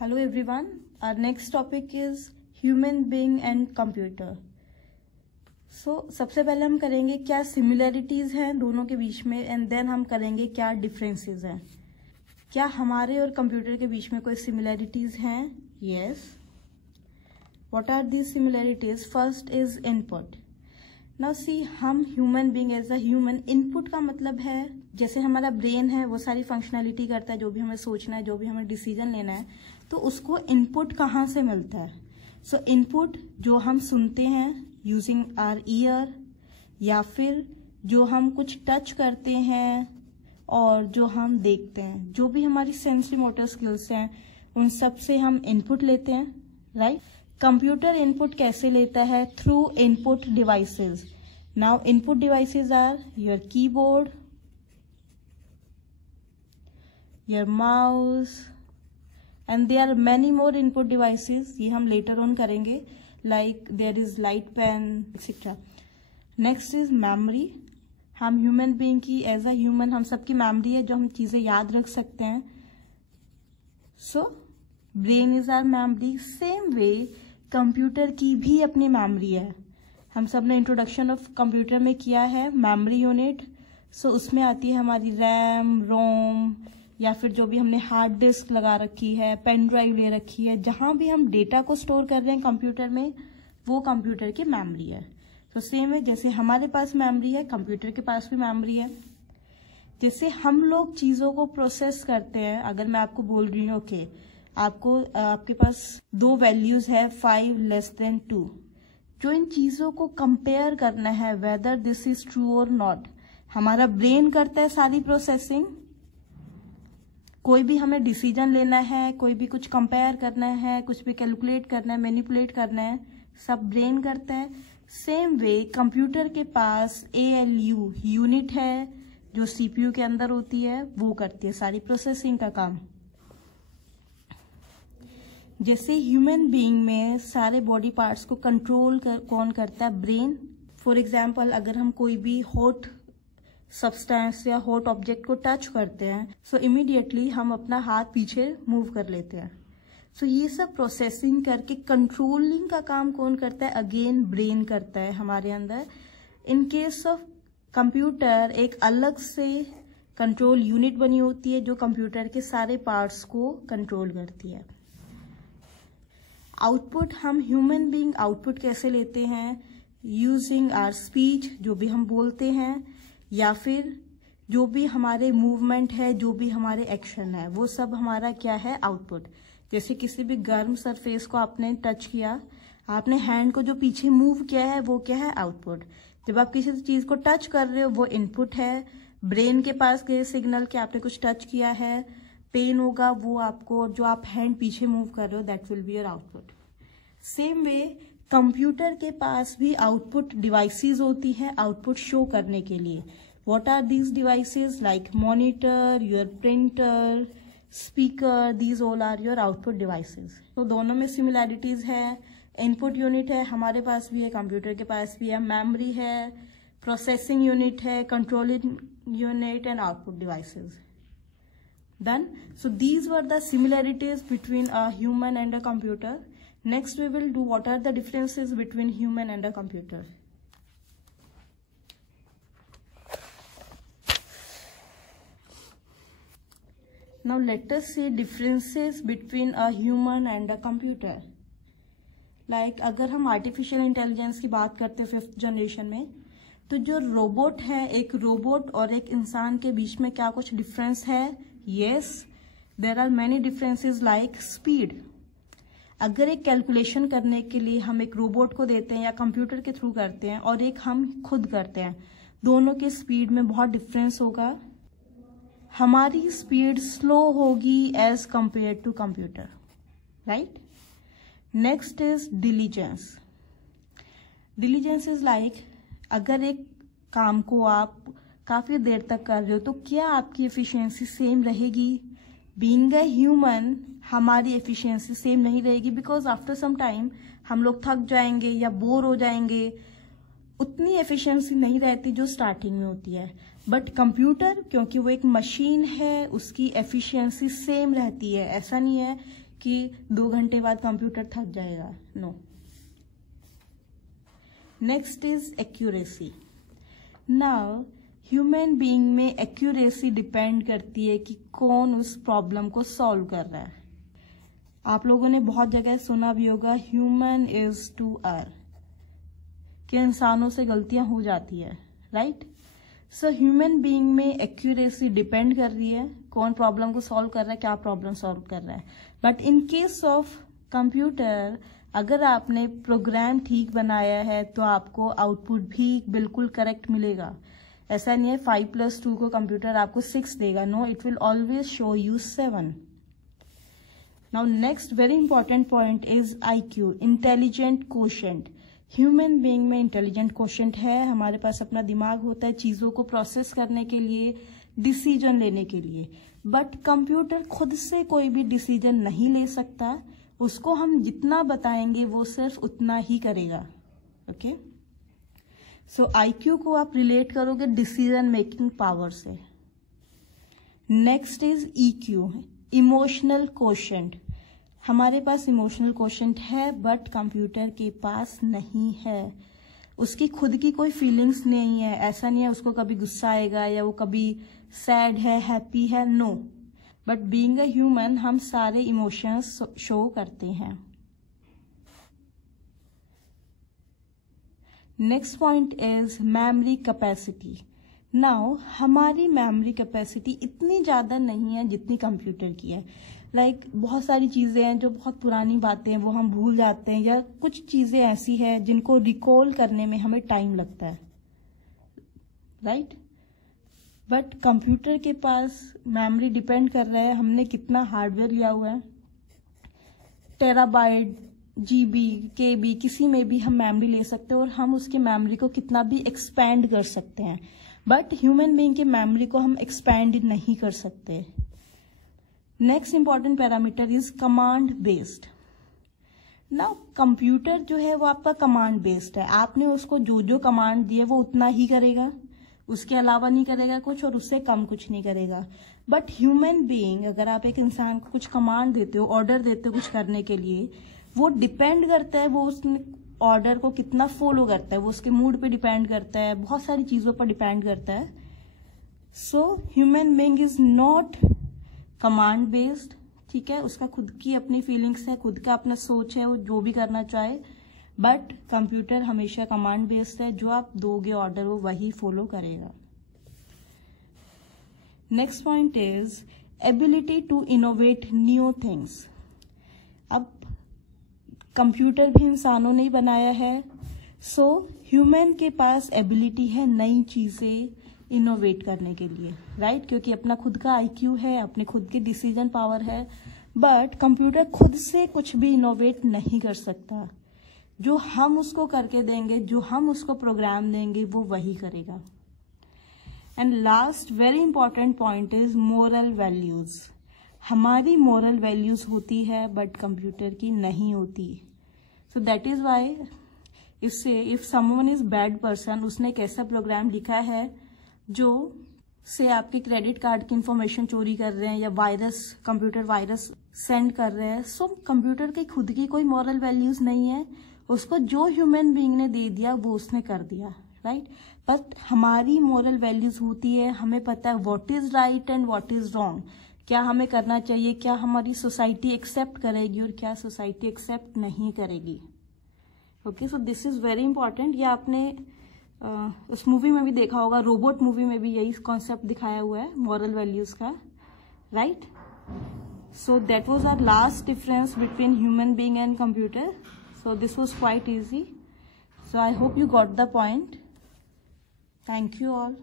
Hello everyone. Our next topic is human being and computer. So सबसे पहले हम करेंगे क्या सिमिलरिटीज हैं दोनों के बीच में, एंड देन हम करेंगे क्या डिफरेंसेस हैं. क्या हमारे और कंप्यूटर के बीच में कोई सिमिलरिटीज हैं? Yes. What are these similarities? First is input. Now see, हम human being as a human, input का मतलब है जैसे हमारा ब्रेन है वो सारी फंक्शनैलिटी करता है, जो भी हमें सोचना है, जो भी हमें डिसीजन लेना है, तो उसको इनपुट कहाँ से मिलता है? सो इनपुट जो हम सुनते हैं यूजिंग आवर ईयर, या फिर जो हम कुछ टच करते हैं और जो हम देखते हैं, जो भी हमारी सेंसरी मोटर स्किल्स हैं, उन सब से हम इनपुट लेते हैं, राइट? कंप्यूटर इनपुट कैसे लेता है? Through input devices. Now input devices are your keyboard, your mouse, and there are many more input devices. ये हम later on करेंगे, like there is light pen etc. Next is memory. हम human being की as a human हम सबकी memory है जो हम चीजें याद रख सकते हैं. So brain is our memory. Same way computer की भी अपनी memory है. हम सब ने introduction of computer में किया है memory unit. So उसमें आती है हमारी RAM, ROM, या फिर जो भी हमने हार्ड डिस्क लगा रखी है, पेन ड्राइव ले रखी है, जहां भी हम डेटा को स्टोर कर रहे हैं कंप्यूटर में, वो कंप्यूटर की मेमोरी है. तो सेम है, जैसे हमारे पास मेमोरी है, कंप्यूटर के पास भी मेमोरी है. जैसे हम लोग चीजों को प्रोसेस करते हैं, अगर मैं आपको बोल रही हूँ ओके, आपके पास दो वैल्यूज है 5 लेस देन 2, जो इन चीजों को कंपेयर करना है वेदर दिस इज ट्रू और नॉट, हमारा ब्रेन करता है सारी प्रोसेसिंग. कोई भी हमें डिसीजन लेना है, कोई भी कुछ कंपेयर करना है, कुछ भी कैलकुलेट करना है, मैनिपुलेट करना है, सब ब्रेन करता है. सेम वे कंप्यूटर के पास ALU यूनिट है जो CPU के अंदर होती है, वो करती है सारी प्रोसेसिंग का काम. जैसे ह्यूमन बीइंग में सारे बॉडी पार्ट्स को कंट्रोल कौन करता है? ब्रेन. फॉर एग्जाम्पल, अगर हम कोई भी हॉट सब्सटेंस या हॉट ऑब्जेक्ट को टच करते हैं, सो इमीडिएटली हम अपना हाथ पीछे मूव कर लेते हैं. सो ये सब प्रोसेसिंग करके कंट्रोलिंग का काम कौन करता है? अगेन ब्रेन करता है हमारे अंदर. इन केस ऑफ कंप्यूटर एक अलग से कंट्रोल यूनिट बनी होती है जो कंप्यूटर के सारे पार्ट्स को कंट्रोल करती है. आउटपुट, हम ह्यूमन बीइंग आउटपुट कैसे लेते हैं? यूजिंग आवर स्पीच, जो भी हम बोलते हैं, या फिर जो भी हमारे मूवमेंट है, जो भी हमारे एक्शन है, वो सब हमारा क्या है? आउटपुट. जैसे किसी भी गर्म सरफेस को आपने टच किया, आपने हैंड को जो पीछे मूव किया है, वो क्या है? आउटपुट. जब आप किसी चीज को टच कर रहे हो, वो इनपुट है. ब्रेन के पास गए सिग्नल कि आपने कुछ टच किया है, पेन होगा, वो आपको, जो आप हैंड पीछे मूव कर रहे हो, that will be your output. Same way computer के पास भी आउटपुट डिवाइसेस होती हैं आउटपुट शो करने के लिए. What are these devices? Like monitor, your printer, speaker, these all are your output devices. तो दोनों में सिमिलैरिटीज है. इनपुट यूनिट है, हमारे पास भी है, कंप्यूटर के पास भी है. मेमोरी है, प्रोसेसिंग यूनिट है, controlling unit and output devices. Done. So these were the similarities between a human and a computer. Next we will do what are the differences between human and a computer. Now let us see differences between a human and a computer. Like अगर हम artificial intelligence की बात करते हैं 5th generation में, तो जो robot है, एक रोबोट और एक इंसान के बीच में क्या कुछ डिफरेंस है? Yes, there are many differences like speed. अगर एक कैलकुलेशन करने के लिए हम एक रोबोट को देते हैं या कंप्यूटर के थ्रू करते हैं और एक हम खुद करते हैं, दोनों के स्पीड में बहुत डिफरेंस होगा. हमारी स्पीड स्लो होगी as compare to computer, right? Next is diligence. Diligence is like अगर एक काम को आप काफी देर तक कर रहे हो, तो क्या आपकी एफिशिएंसी सेम रहेगी? बीइंग अ ह्यूमन हमारी एफिशिएंसी सेम नहीं रहेगी, बिकॉज आफ्टर सम टाइम हम लोग थक जाएंगे या बोर हो जाएंगे. उतनी एफिशिएंसी नहीं रहती जो स्टार्टिंग में होती है. बट कंप्यूटर, क्योंकि वो एक मशीन है, उसकी एफिशिएंसी सेम रहती है. ऐसा नहीं है कि 2 घंटे बाद कंप्यूटर थक जाएगा, no. Next is accuracy. Now human being में एक्यूरेसी डिपेंड करती है कि कौन उस प्रॉब्लम को सॉल्व कर रहा है। आप लोगों ने बहुत जगह सुना भी होगा ह्यूमन इज टू अर्र, कि इंसानों से गलतियां हो जाती है, राइट। सो ह्यूमन बीइंग में एक्यूरेसी डिपेंड कर रही है कौन प्रॉब्लम को सॉल्व कर रहा है, क्या प्रॉब्लम सॉल्व कर रहा है। But in case of computer, अगर आपने प्रोग्राम ठीक बनाया है तो आपको आउटपुट भी बिल्कुल करेक्ट मिलेगा। ऐसा नहीं है 5+2 को कंप्यूटर आपको 6 देगा, no, it will always show you 7। Now next very important point is IQ, intelligent quotient. Human being में इंटेलिजेंट कोशेंट है, हमारे पास अपना दिमाग होता है चीजों को प्रोसेस करने के लिए, डिसीजन लेने के लिए। बट कंप्यूटर खुद से कोई भी डिसीजन नहीं ले सकता, उसको हम जितना बताएंगे वो सिर्फ उतना ही करेगा, ओके। सो IQ को आप रिलेट करोगे डिसीजन मेकिंग पावर से। Next is EQ, emotional quotient. हमारे पास इमोशनल कोशेंट है बट कंप्यूटर के पास नहीं है। उसकी खुद की कोई फीलिंग्स नहीं है, ऐसा नहीं है उसको कभी गुस्सा आएगा या वो कभी सैड है, हैप्पी है, no. But being a human हम सारे इमोशंस शो करते हैं। Next point is memory capacity. Now हमारी मेमोरी कैपेसिटी इतनी ज्यादा नहीं है जितनी कंप्यूटर की है। लाइक बहुत सारी चीजें हैं जो बहुत पुरानी बातें हैं वो हम भूल जाते हैं, या कुछ चीजें ऐसी हैं जिनको रिकॉल करने में हमें टाइम लगता है, राइट। बट कंप्यूटर के पास मेमोरी डिपेंड कर रहा है हमने कितना हार्डवेयर लिया हुआ है। टेराबाइट, GB, KB, किसी में भी हम मेमोरी ले सकते हैं और हम उसके मेमोरी को कितना भी एक्सपैंड कर सकते हैं। बट ह्यूमन बीइंग के मेमोरी को हम एक्सपैंड नहीं कर सकते। Next important parameter is command based. Now computer जो है वो आपका कमांड बेस्ड है, आपने उसको जो जो कमांड दिए वो उतना ही करेगा, उसके अलावा नहीं करेगा कुछ और उससे कम कुछ नहीं करेगा। बट ह्यूमन बीइंग, अगर आप एक इंसान को कुछ कमांड देते हो, ऑर्डर देते हो कुछ करने के लिए, वो डिपेंड करता है वो उस ऑर्डर को कितना फॉलो करता है, वो उसके मूड पे डिपेंड करता है, बहुत सारी चीजों पर डिपेंड करता है। So human being is not command based, ठीक है, उसका खुद की अपनी फीलिंग्स है, खुद का अपना सोच है, वो जो भी करना चाहे। बट कंप्यूटर हमेशा कमांड बेस्ड है, जो आप दोगे ऑर्डर वो वही फॉलो करेगा। Next point is ability to innovate new things. अब कंप्यूटर भी इंसानों ने ही बनाया है, सो ह्यूमन के पास एबिलिटी है नई चीजें इनोवेट करने के लिए, राइट, क्योंकि अपना खुद का IQ है, अपने खुद की डिसीजन पावर है। बट कंप्यूटर खुद से कुछ भी इनोवेट नहीं कर सकता, जो हम उसको करके देंगे, जो हम उसको प्रोग्राम देंगे वो वही करेगा। And last very important point is moral values. हमारी मोरल वैल्यूज होती है बट कंप्यूटर की नहीं होती। So that is why if someone is bad person, उसने एक ऐसा प्रोग्राम लिखा है जो से आपके क्रेडिट कार्ड की इंफॉर्मेशन चोरी कर रहे हैं या वायरस, कंप्यूटर वायरस सेंड कर रहे हैं। सो कंप्यूटर की खुद की कोई मॉरल वैल्यूज नहीं है, उसको जो ह्यूमन बीइंग ने दे दिया वो उसने कर दिया, राइट। बट हमारी मॉरल वैल्यूज होती है, हमें पता है what is right and what is wrong, क्या हमें करना चाहिए, क्या हमारी सोसाइटी एक्सेप्ट करेगी और क्या सोसाइटी एक्सेप्ट नहीं करेगी। Okay, so this is very important. ये आपने उस मूवी में भी देखा होगा, रोबोट मूवी में भी यही कॉन्सेप्ट दिखाया हुआ है मॉरल वैल्यूज का, right. So that was our last difference between human being and computer. So this was quite easy, so I hope you got the point. Thank you all.